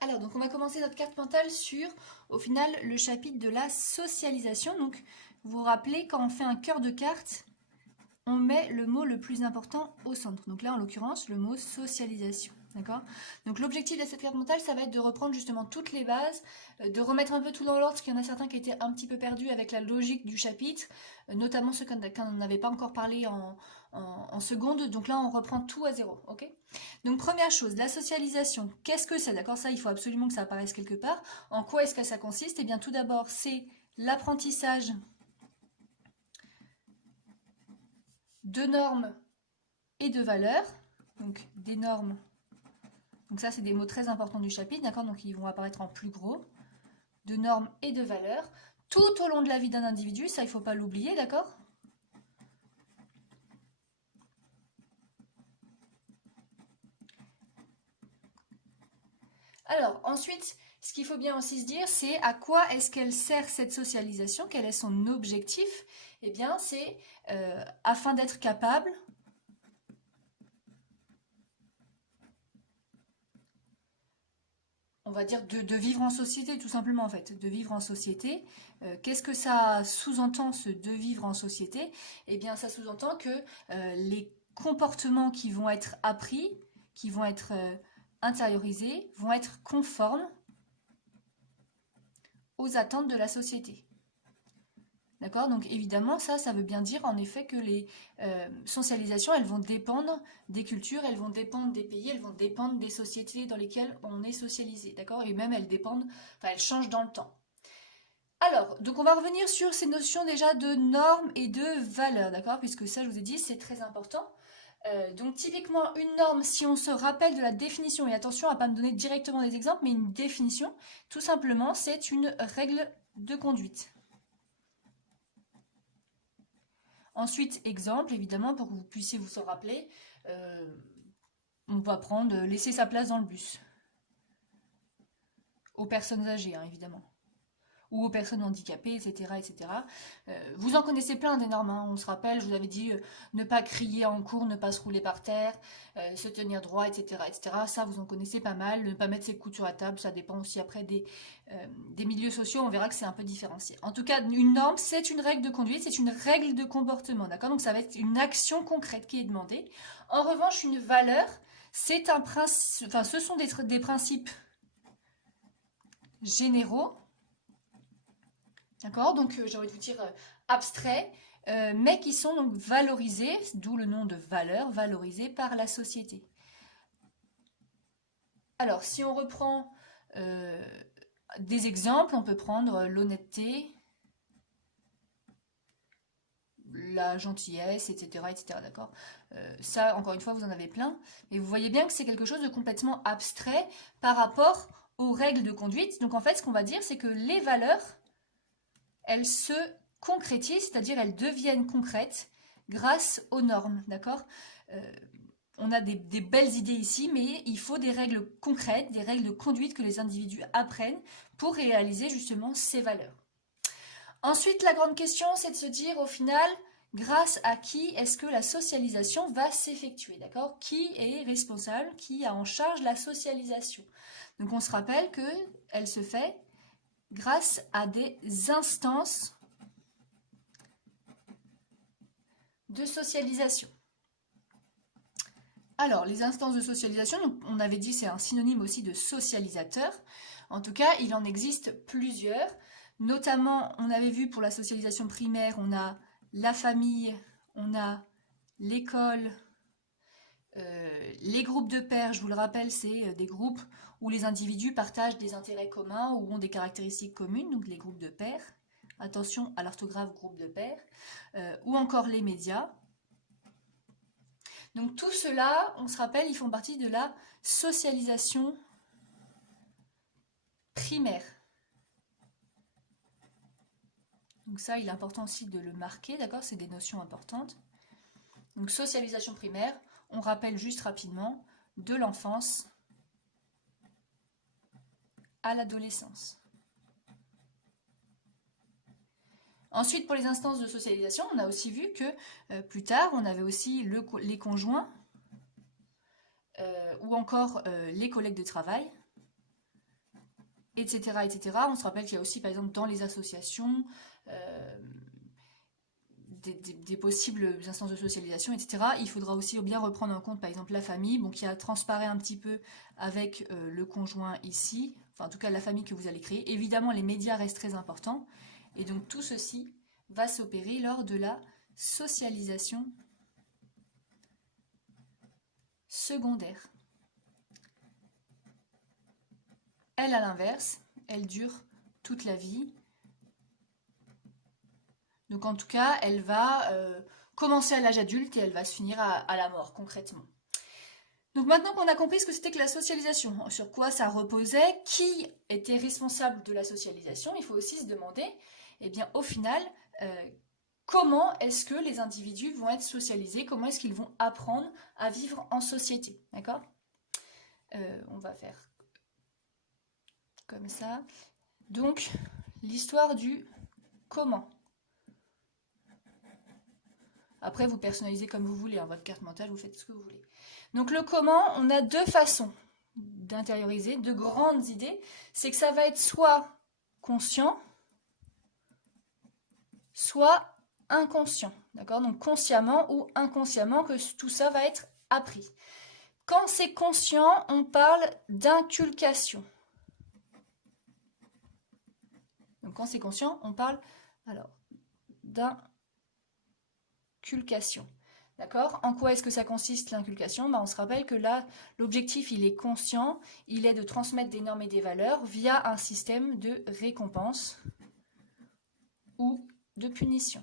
Alors, donc on va commencer notre carte mentale sur, au final, le chapitre de la socialisation. Donc, vous vous rappelez, quand on fait un cœur de carte, on met le mot le plus important au centre. Donc là, en l'occurrence, le mot socialisation. D'accord? Donc l'objectif de cette carte mentale, ça va être de reprendre justement toutes les bases, de remettre un peu tout dans l'ordre, parce qu'il y en a certains qui étaient un petit peu perdus avec la logique du chapitre, notamment ceux qu'on n'avait pas encore parlé en seconde. Donc là, on reprend tout à zéro. Ok? Donc première chose, la socialisation. Qu'est-ce que c'est? D'accord? Ça, il faut absolument que ça apparaisse quelque part. En quoi est-ce que ça consiste? Eh bien, tout d'abord, c'est l'apprentissage de normes et de valeurs, donc des normes, donc ça c'est des mots très importants du chapitre, d'accord, donc ils vont apparaître en plus gros, de normes et de valeurs, tout au long de la vie d'un individu, ça il ne faut pas l'oublier, d'accord. Alors ensuite, ce qu'il faut bien aussi se dire, c'est à quoi est-ce qu'elle sert cette socialisation, quel est son objectif? Eh bien c'est afin d'être capable on va dire, de vivre en société, tout simplement, en fait, de vivre en société. Qu'est-ce que ça sous-entend, ce de vivre en société? Eh bien, ça sous-entend que les comportements qui vont être appris, qui vont être intériorisés, vont être conformes aux attentes de la société. D'accord? Donc évidemment, ça veut bien dire en effet que les socialisations, elles vont dépendre des cultures, elles vont dépendre des pays, elles vont dépendre des sociétés dans lesquelles on est socialisé. D'accord? Et même elles dépendent, enfin elles changent dans le temps. Alors, donc on va revenir sur ces notions déjà de normes et de valeurs, d'accord? Puisque ça, je vous ai dit, c'est très important. Donc typiquement, une norme, si on se rappelle de la définition, et attention à ne pas me donner directement des exemples, mais une définition, tout simplement, c'est une règle de conduite. Ensuite, exemple, évidemment, pour que vous puissiez vous en rappeler, on va prendre laisser sa place dans le bus. Aux personnes âgées, hein, évidemment. Ou aux personnes handicapées, etc. etc. Vous en connaissez plein des normes, hein. On se rappelle, je vous avais dit ne pas crier en cours, ne pas se rouler par terre, se tenir droit, etc., etc. Ça, vous en connaissez pas mal. Ne pas mettre ses coudes sur la table, ça dépend aussi après des milieux sociaux. On verra que c'est un peu différencié. En tout cas, une norme, c'est une règle de conduite, c'est une règle de comportement, d'accord? Donc ça va être une action concrète qui est demandée. En revanche, une valeur, c'est un principe, enfin, ce sont des principes généraux. D'accord? Donc j'ai envie de vous dire abstraits, mais qui sont donc valorisés, d'où le nom de valeur, valorisés par la société. Alors, si on reprend des exemples, on peut prendre l'honnêteté, la gentillesse, etc. etc. D'accord? Ça, encore une fois, vous en avez plein. Mais vous voyez bien que c'est quelque chose de complètement abstrait par rapport aux règles de conduite. Donc en fait, ce qu'on va dire, c'est que les valeurs, elles se concrétisent, c'est-à-dire elles deviennent concrètes grâce aux normes, d'accord? On a des belles idées ici, mais il faut des règles concrètes, des règles de conduite que les individus apprennent pour réaliser justement ces valeurs. Ensuite, la grande question, c'est de se dire au final, grâce à qui est-ce que la socialisation va s'effectuer, d'accord? Qui est responsable, qui a en charge la socialisation? Donc on se rappelle qu'elle se fait grâce à des instances de socialisation. Alors, les instances de socialisation, on avait dit c'est un synonyme aussi de socialisateur. En tout cas, il en existe plusieurs. Notamment, on avait vu pour la socialisation primaire, on a la famille, on a l'école, les groupes de pairs, je vous le rappelle, c'est des groupes où les individus partagent des intérêts communs ou ont des caractéristiques communes, donc les groupes de pairs. Attention à l'orthographe groupe de pairs. Ou encore les médias. Donc tout cela, on se rappelle, ils font partie de la socialisation primaire. Donc ça, il est important aussi de le marquer, d'accord? C'est des notions importantes. Donc socialisation primaire, on rappelle juste rapidement, de l'enfance à l'adolescence. Ensuite, pour les instances de socialisation, on a aussi vu que plus tard, on avait aussi les conjoints ou encore les collègues de travail. etc., etc. On se rappelle qu'il y a aussi, par exemple, dans les associations, des possibles instances de socialisation, etc. Il faudra aussi bien reprendre en compte, par exemple, la famille, bon, qui a transparaît un petit peu avec le conjoint ici, enfin, en tout cas, la famille que vous allez créer. Évidemment, les médias restent très importants. Et donc, tout ceci va s'opérer lors de la socialisation secondaire. Elle, à l'inverse, elle dure toute la vie. Donc en tout cas, elle va commencer à l'âge adulte et elle va se finir à la mort, concrètement. Donc maintenant qu'on a compris ce que c'était que la socialisation, sur quoi ça reposait, qui était responsable de la socialisation, il faut aussi se demander, eh bien au final, comment est-ce que les individus vont être socialisés, comment est-ce qu'ils vont apprendre à vivre en société, d'accord? On va faire comme ça. Donc, l'histoire du comment. Après, vous personnalisez comme vous voulez, hein, votre carte mentale, vous faites ce que vous voulez. Donc le comment, on a deux façons d'intérioriser, deux grandes idées. C'est que ça va être soit conscient, soit inconscient. D'accord? Donc consciemment ou inconsciemment que tout ça va être appris. Quand c'est conscient, on parle d'inculcation. Donc quand c'est conscient, on parle alors d'inculcation. D'accord? En quoi est-ce que ça consiste l'inculcation? On se rappelle que là, l'objectif, il est conscient, il est de transmettre des normes et des valeurs via un système de récompense ou de punition.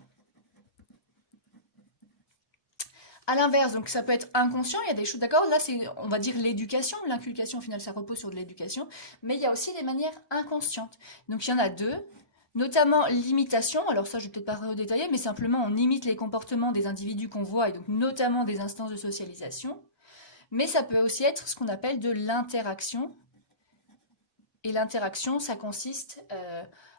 À l'inverse, donc ça peut être inconscient, il y a des choses, d'accord? Là, c'est, on va dire l'éducation, l'inculcation, au final, ça repose sur de l'éducation, mais il y a aussi des manières inconscientes. Donc il y en a deux. Notamment l'imitation, alors ça je ne vais peut-être pas redétailler, mais simplement on imite les comportements des individus qu'on voit, et donc notamment des instances de socialisation. Mais ça peut aussi être ce qu'on appelle de l'interaction. Et l'interaction, ça consiste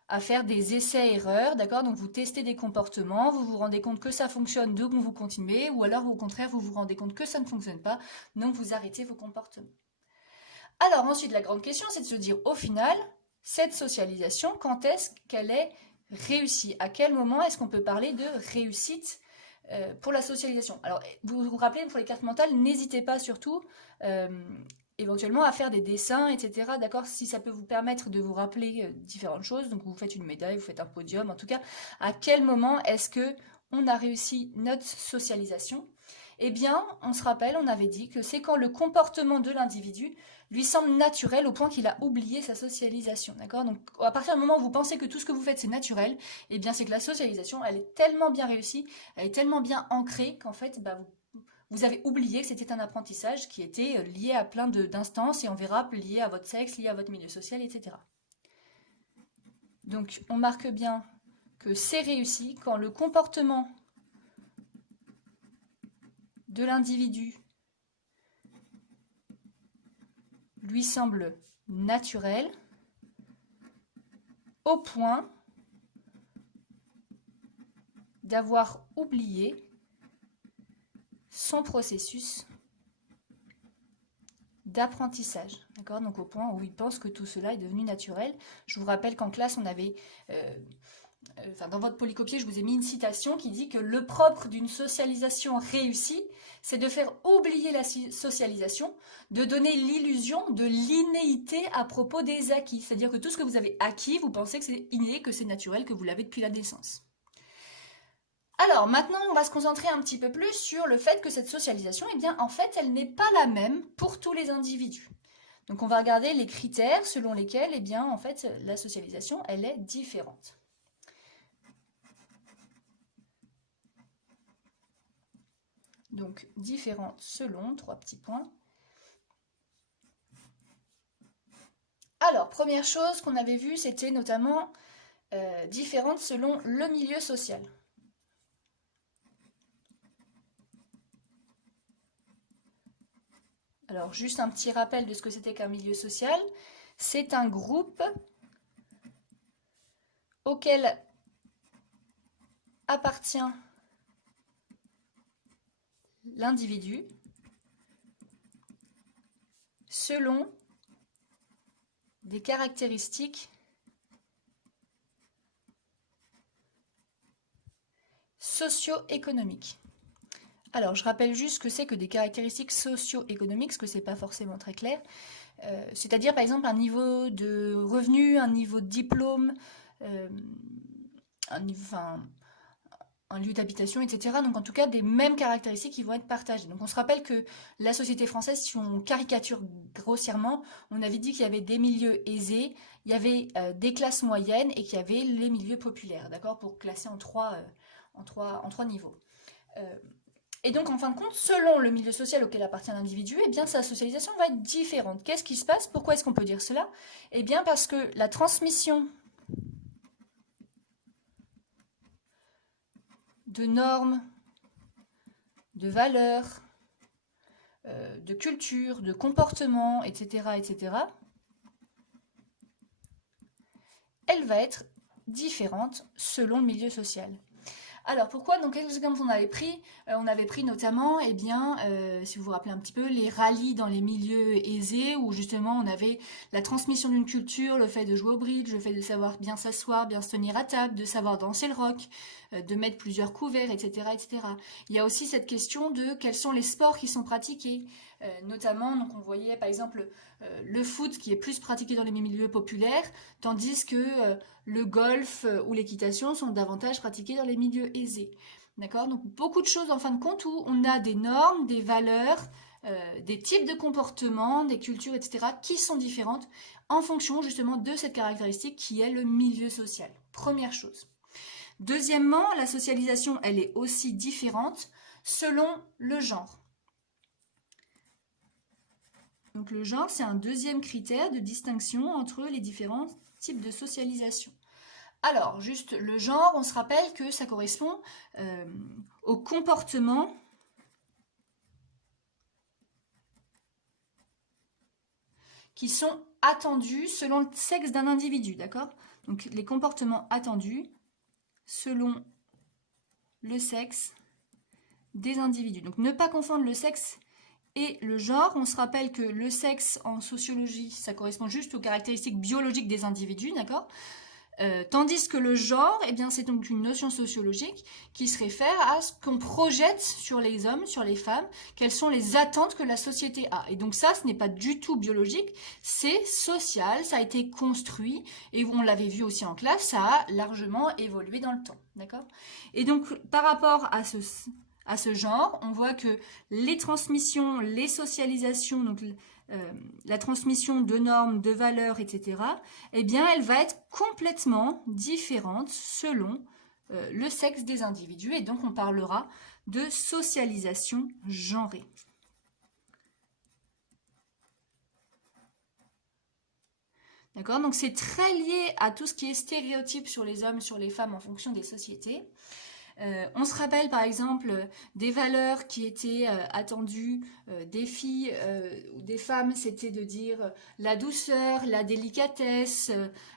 à faire des essais-erreurs, d'accord? Donc vous testez des comportements, vous vous rendez compte que ça fonctionne, donc vous continuez, ou alors au contraire, vous vous rendez compte que ça ne fonctionne pas, donc vous arrêtez vos comportements. Alors ensuite, la grande question, c'est de se dire au final, cette socialisation, quand est-ce qu'elle est réussie? À quel moment est-ce qu'on peut parler de réussite pour la socialisation? Alors, vous vous rappelez, pour les cartes mentales, n'hésitez pas surtout éventuellement à faire des dessins, etc. D'accord? Si ça peut vous permettre de vous rappeler différentes choses, donc vous faites une médaille, vous faites un podium, en tout cas, à quel moment est-ce que on a réussi notre socialisation? Eh bien, on se rappelle, on avait dit que c'est quand le comportement de l'individu lui semble naturel au point qu'il a oublié sa socialisation, d'accord? Donc, à partir du moment où vous pensez que tout ce que vous faites c'est naturel, eh bien, c'est que la socialisation, elle est tellement bien réussie, elle est tellement bien ancrée qu'en fait, vous avez oublié que c'était un apprentissage qui était lié à plein d'instances et on verra lié à votre sexe, lié à votre milieu social, etc. Donc, on marque bien que c'est réussi quand le comportement de l'individu lui semble naturel au point d'avoir oublié son processus d'apprentissage. D'accord? Donc au point où il pense que tout cela est devenu naturel. Je vous rappelle qu'en classe, on avait... dans votre polycopier, je vous ai mis une citation qui dit que le propre d'une socialisation réussie, c'est de faire oublier la socialisation, de donner l'illusion de l'innéité à propos des acquis. C'est-à-dire que tout ce que vous avez acquis, vous pensez que c'est inné, que c'est naturel, que vous l'avez depuis la naissance. Alors maintenant, on va se concentrer un petit peu plus sur le fait que cette socialisation, eh bien, en fait, elle n'est pas la même pour tous les individus. Donc on va regarder les critères selon lesquels, eh bien, en fait, la socialisation, elle est différente. Donc, différente selon, 3 petits points. Alors, première chose qu'on avait vue, c'était notamment différente selon le milieu social. Alors, juste un petit rappel de ce que c'était qu'un milieu social. C'est un groupe auquel appartient l'individu selon des caractéristiques socio-économiques. Alors, je rappelle juste ce que c'est que des caractéristiques socio-économiques, parce que c'est pas forcément très clair. C'est-à-dire, par exemple, un niveau de revenu, un niveau de diplôme, un lieu d'habitation, etc. Donc, en tout cas, des mêmes caractéristiques qui vont être partagées. Donc, on se rappelle que la société française, si on caricature grossièrement, on avait dit qu'il y avait des milieux aisés, il y avait des classes moyennes et qu'il y avait les milieux populaires, d'accord, pour classer en trois niveaux. Et donc, en fin de compte, selon le milieu social auquel appartient l'individu, eh bien, sa socialisation va être différente. Qu'est-ce qui se passe? Pourquoi est-ce qu'on peut dire cela? Eh bien, parce que la transmission de normes, de valeurs, de culture, de comportement, etc., etc., elle va être différente selon le milieu social. Alors pourquoi? Donc quels exemples on avait pris? On avait pris notamment, eh bien, si vous vous rappelez un petit peu, les rallyes dans les milieux aisés où justement on avait la transmission d'une culture, le fait de jouer au bridge, le fait de savoir bien s'asseoir, bien se tenir à table, de savoir danser le rock, de mettre plusieurs couverts, etc., etc. Il y a aussi cette question de quels sont les sports qui sont pratiqués. Notamment, donc on voyait par exemple le foot qui est plus pratiqué dans les milieux populaires, tandis que le golf ou l'équitation sont davantage pratiqués dans les milieux aisés. D'accord? Donc beaucoup de choses en fin de compte où on a des normes, des valeurs, des types de comportements, des cultures, etc. qui sont différentes en fonction justement de cette caractéristique qui est le milieu social. Première chose. Deuxièmement, la socialisation, elle est aussi différente selon le genre. Donc le genre, c'est un deuxième critère de distinction entre les différents types de socialisation. Alors, juste le genre, on se rappelle que ça correspond au comportement qui sont attendus selon le sexe d'un individu, d'accord? Donc les comportements attendus selon le sexe des individus. Donc ne pas confondre le sexe et le genre. On se rappelle que le sexe en sociologie, ça correspond juste aux caractéristiques biologiques des individus, d'accord? Tandis que le genre, eh bien, c'est donc une notion sociologique qui se réfère à ce qu'on projette sur les hommes, sur les femmes, quelles sont les attentes que la société a. Et donc ça, ce n'est pas du tout biologique, c'est social, ça a été construit, et on l'avait vu aussi en classe, ça a largement évolué dans le temps, d'accord? Et donc, par rapport à ce genre, on voit que les transmissions, les socialisations, donc la transmission de normes, de valeurs, etc., eh bien, elle va être complètement différente selon le sexe des individus. Et donc, on parlera de socialisation genrée. D'accord? Donc, c'est très lié à tout ce qui est stéréotype sur les hommes, sur les femmes en fonction des sociétés. On se rappelle par exemple des valeurs qui étaient attendues des filles ou des femmes, c'était de dire la douceur, la délicatesse,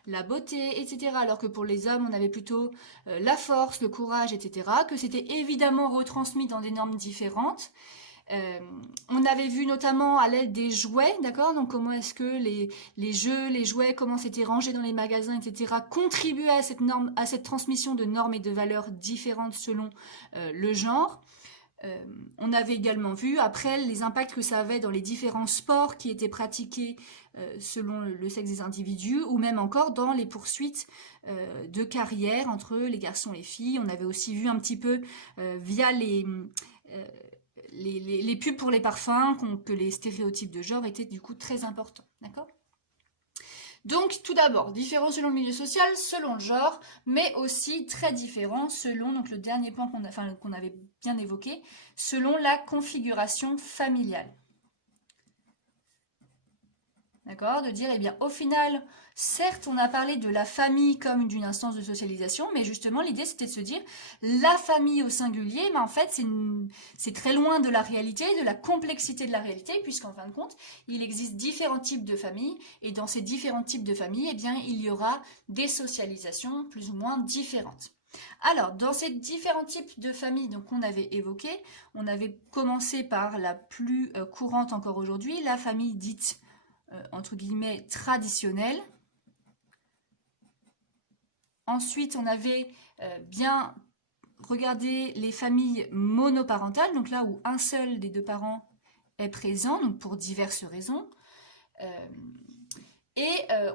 la beauté, etc. Alors que pour les hommes, on avait plutôt la force, le courage, etc. Que c'était évidemment retransmis dans des normes différentes. On avait vu notamment à l'aide des jouets, d'accord? Donc comment est-ce que les jeux, les jouets, comment c'était rangé dans les magasins, etc. contribuaient à cette transmission de normes et de valeurs différentes selon le genre. On avait également vu après les impacts que ça avait dans les différents sports qui étaient pratiqués selon le sexe des individus, ou même encore dans les poursuites de carrière entre les garçons et les filles. On avait aussi vu un petit peu via les pubs pour les parfums, que les stéréotypes de genre étaient du coup très importants. D'accord ? Donc tout d'abord, différent selon le milieu social, selon le genre, mais aussi très différent selon, donc le dernier point qu'on avait bien évoqué, selon la configuration familiale. D'accord? De dire, eh bien, au final, certes, on a parlé de la famille comme d'une instance de socialisation, mais justement, l'idée, c'était de se dire, la famille au singulier, mais en fait, c'est très loin de la réalité, de la complexité de la réalité, puisqu'en fin de compte, il existe différents types de familles, et dans ces différents types de familles, eh bien, il y aura des socialisations plus ou moins différentes. Alors, dans ces différents types de familles qu'on avait évoquées, on avait commencé par la plus courante encore aujourd'hui, la famille dite entre guillemets, traditionnelle. Ensuite, on avait bien regardé les familles monoparentales, donc là où un seul des deux parents est présent, donc pour diverses raisons.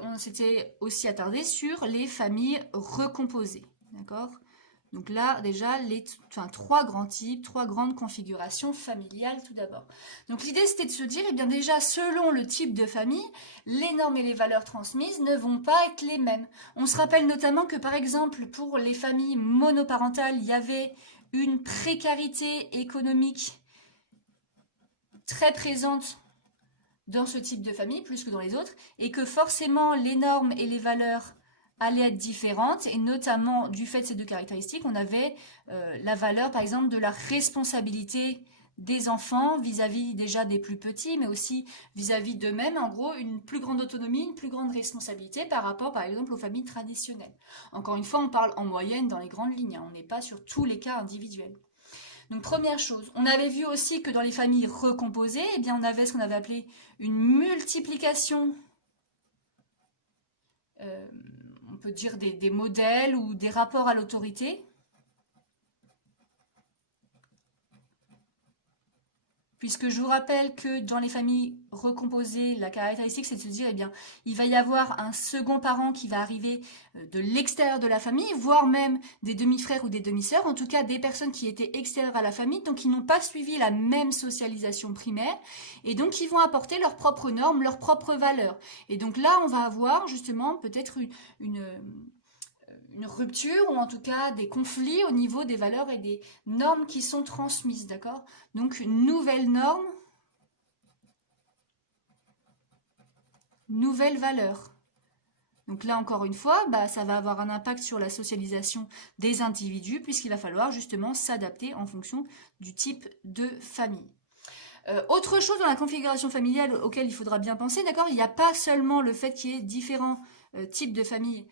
On s'était aussi attardé sur les familles recomposées, d'accord? Donc là, déjà, trois grands types, trois grandes configurations familiales tout d'abord. Donc l'idée, c'était de se dire, eh bien déjà, selon le type de famille, les normes et les valeurs transmises ne vont pas être les mêmes. On se rappelle notamment que, par exemple, pour les familles monoparentales, il y avait une précarité économique très présente dans ce type de famille, plus que dans les autres, et que forcément, les normes et les valeurs allaient être différentes, et notamment du fait de ces deux caractéristiques, on avait la valeur, par exemple, de la responsabilité des enfants vis-à-vis déjà des plus petits, mais aussi vis-à-vis d'eux-mêmes, en gros, une plus grande autonomie, une plus grande responsabilité par rapport, par exemple, aux familles traditionnelles. Encore une fois, on parle en moyenne dans les grandes lignes, hein, on n'est pas sur tous les cas individuels. Donc première chose, on avait vu aussi que dans les familles recomposées, eh bien, on avait ce qu'on avait appelé une multiplication, on peut dire des modèles ou des rapports à l'autorité. Puisque je vous rappelle que dans les familles recomposées, la caractéristique c'est de se dire, eh bien, il va y avoir un second parent qui va arriver de l'extérieur de la famille, voire même des demi-frères ou des demi-sœurs, en tout cas des personnes qui étaient extérieures à la famille, donc qui n'ont pas suivi la même socialisation primaire, et donc qui vont apporter leurs propres normes, leurs propres valeurs. Et donc là, on va avoir justement peut-être une rupture ou en tout cas des conflits au niveau des valeurs et des normes qui sont transmises, d'accord? Donc une nouvelle norme, nouvelle valeur. Donc là encore une fois, ça va avoir un impact sur la socialisation des individus puisqu'il va falloir justement s'adapter en fonction du type de famille. Autre chose dans la configuration familiale auquel il faudra bien penser, d'accord? Il n'y a pas seulement le fait qu'il y ait différents types de familles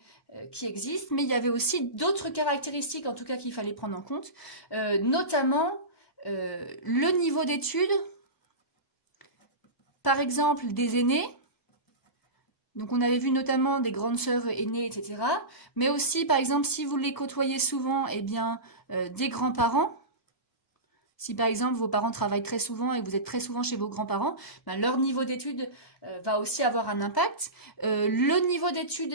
qui existent, mais il y avait aussi d'autres caractéristiques, en tout cas, qu'il fallait prendre en compte, notamment le niveau d'études, par exemple, des aînés. Donc on avait vu notamment des grandes sœurs aînées, etc. Mais aussi, par exemple, si vous les côtoyez souvent, eh bien, des grands-parents. Si par exemple vos parents travaillent très souvent et vous êtes très souvent chez vos grands-parents, leur niveau d'études va aussi avoir un impact. Le niveau d'études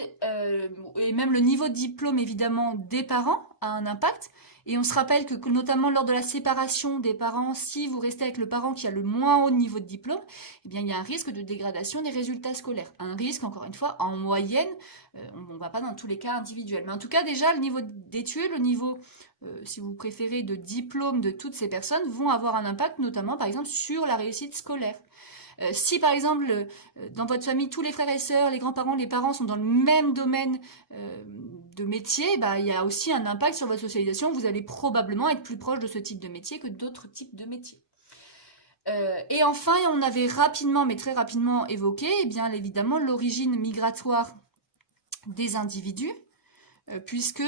et même le niveau de diplôme évidemment des parents a un impact. Et on se rappelle que notamment lors de la séparation des parents, si vous restez avec le parent qui a le moins haut niveau de diplôme, eh bien il y a un risque de dégradation des résultats scolaires. Un risque, encore une fois, en moyenne, on ne va pas dans tous les cas individuels. Mais en tout cas déjà le niveau d'études, le niveau si vous préférez, de diplôme de toutes ces personnes vont avoir un impact, notamment par exemple sur la réussite scolaire. Si par exemple, dans votre famille, tous les frères et sœurs, les grands-parents, les parents sont dans le même domaine de métier, il y a aussi un impact sur votre socialisation. Vous allez probablement être plus proche de ce type de métier que d'autres types de métiers. Et enfin, on avait rapidement, mais très rapidement évoqué, eh bien évidemment, l'origine migratoire des individus. Puisque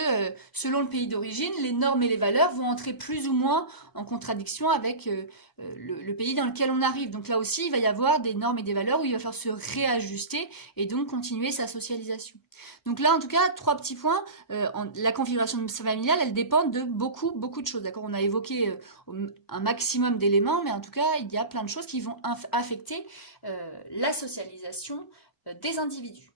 selon le pays d'origine, les normes et les valeurs vont entrer plus ou moins en contradiction avec le pays dans lequel on arrive. Donc là aussi, il va y avoir des normes et des valeurs où il va falloir se réajuster et donc continuer sa socialisation. Donc là, en tout cas, 3 petits points. La configuration familiale, elle dépend de beaucoup de choses. D'accord, on a évoqué un maximum d'éléments, mais en tout cas, il y a plein de choses qui vont affecter la socialisation des individus.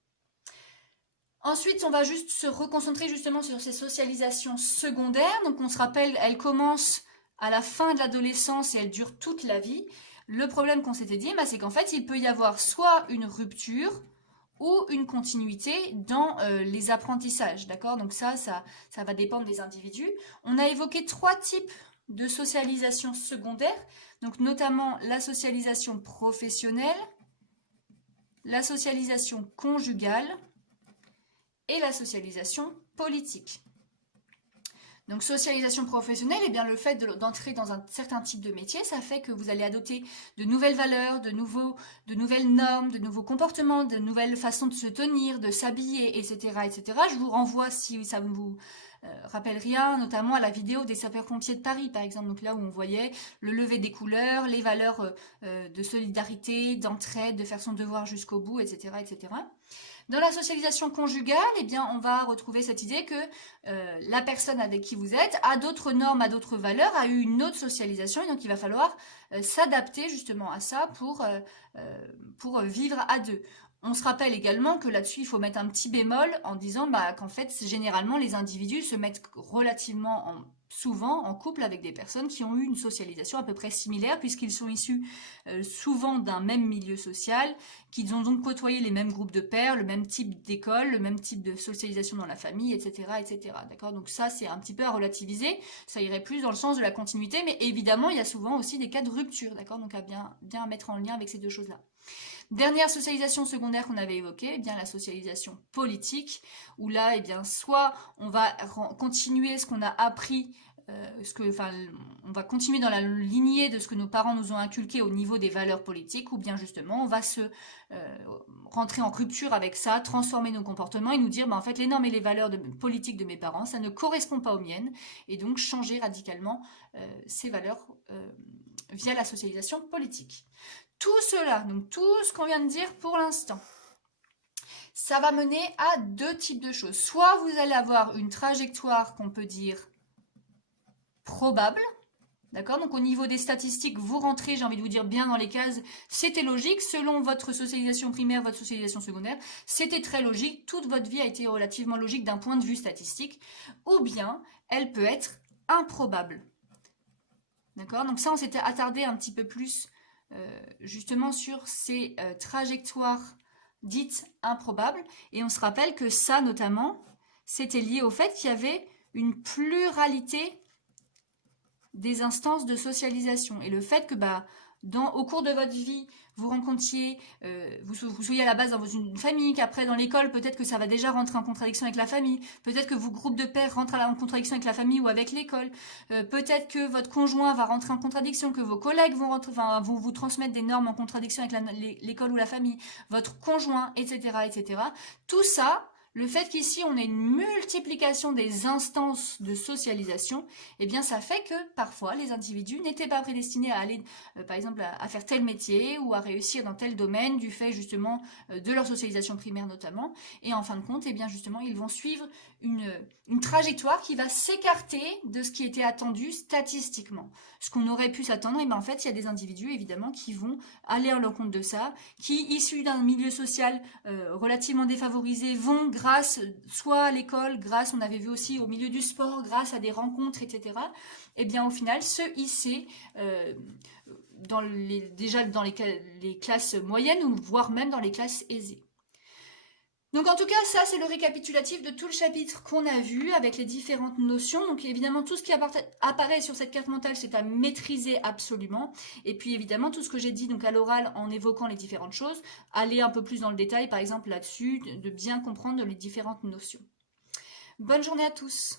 Ensuite, on va juste se reconcentrer justement sur ces socialisations secondaires. Donc on se rappelle, elles commencent à la fin de l'adolescence et elles durent toute la vie. Le problème qu'on s'était dit, c'est qu'en fait, il peut y avoir soit une rupture ou une continuité dans les apprentissages. D'accord? Donc ça va dépendre des individus. On a évoqué 3 types de socialisation secondaire. Donc notamment la socialisation professionnelle, la socialisation conjugale, et la socialisation politique. Donc socialisation professionnelle, eh bien le fait d'entrer dans un certain type de métier, ça fait que vous allez adopter de nouvelles valeurs, de nouvelles normes, de nouveaux comportements, de nouvelles façons de se tenir, de s'habiller, etc., etc. Je vous renvoie, si ça vous rappelle rien, notamment à la vidéo des sapeurs-pompiers de Paris, par exemple, donc là où on voyait le lever des couleurs, les valeurs de solidarité, d'entraide, de faire son devoir jusqu'au bout, etc., etc. Dans la socialisation conjugale, eh bien, on va retrouver cette idée que la personne avec qui vous êtes a d'autres normes, a d'autres valeurs, a eu une autre socialisation, et donc il va falloir s'adapter justement à ça pour vivre à deux. On se rappelle également que là-dessus, il faut mettre un petit bémol en disant qu'en fait, généralement, les individus se mettent relativement souvent en couple avec des personnes qui ont eu une socialisation à peu près similaire, puisqu'ils sont issus souvent d'un même milieu social, qu'ils ont donc côtoyé les mêmes groupes de pairs, le même type d'école, le même type de socialisation dans la famille, etc., etc. D'accord ? Donc ça, c'est un petit peu à relativiser. Ça irait plus dans le sens de la continuité, mais évidemment, il y a souvent aussi des cas de rupture, d'accord ? Donc à bien mettre en lien avec ces deux choses-là. Dernière socialisation secondaire qu'on avait évoquée, eh bien la socialisation politique, où là, eh bien, soit on va continuer ce qu'on a appris, on va continuer dans la lignée de ce que nos parents nous ont inculqué au niveau des valeurs politiques, ou bien justement, on va se rentrer en rupture avec ça, transformer nos comportements et nous dire, en fait, les normes et les valeurs politiques de mes parents, ça ne correspond pas aux miennes, et donc changer radicalement ces valeurs via la socialisation politique. Tout cela, donc tout ce qu'on vient de dire pour l'instant, ça va mener à deux types de choses. Soit vous allez avoir une trajectoire qu'on peut dire probable, d'accord? Donc au niveau des statistiques, vous rentrez, j'ai envie de vous dire, bien dans les cases, c'était logique, selon votre socialisation primaire, votre socialisation secondaire, c'était très logique, toute votre vie a été relativement logique d'un point de vue statistique, ou bien elle peut être improbable. D'accord? Donc ça, on s'était attardé un petit peu plus justement sur ces trajectoires dites improbables. Et on se rappelle que ça, notamment, c'était lié au fait qu'il y avait une pluralité des instances de socialisation. Et le fait que au cours de votre vie, vous rencontriez, vous soyez à la base dans une famille, qu'après dans l'école, peut-être que ça va déjà rentrer en contradiction avec la famille, peut-être que vos groupes de pairs rentrent en contradiction avec la famille ou avec l'école, peut-être que votre conjoint va rentrer en contradiction, que vos collègues vont vous transmettre des normes en contradiction avec l'école ou la famille, votre conjoint, etc., etc. Tout ça, le fait qu'ici on ait une multiplication des instances de socialisation, eh bien ça fait que parfois les individus n'étaient pas prédestinés à aller, par exemple, à faire tel métier ou à réussir dans tel domaine du fait justement de leur socialisation primaire notamment. Et en fin de compte, eh bien justement, ils vont suivre une trajectoire qui va s'écarter de ce qui était attendu statistiquement. Ce qu'on aurait pu s'attendre, et bien en fait, il y a des individus évidemment qui vont aller à l'encontre de ça, qui, issus d'un milieu social relativement défavorisé, vont grâce soit à l'école, grâce, on avait vu aussi au milieu du sport, grâce à des rencontres, etc. Et bien au final, se hisser déjà dans les classes moyennes, ou voire même dans les classes aisées. Donc en tout cas, ça c'est le récapitulatif de tout le chapitre qu'on a vu avec les différentes notions. Donc évidemment, tout ce qui apparaît sur cette carte mentale, c'est à maîtriser absolument. Et puis évidemment, tout ce que j'ai dit donc à l'oral en évoquant les différentes choses, aller un peu plus dans le détail, par exemple là-dessus, de bien comprendre les différentes notions. Bonne journée à tous.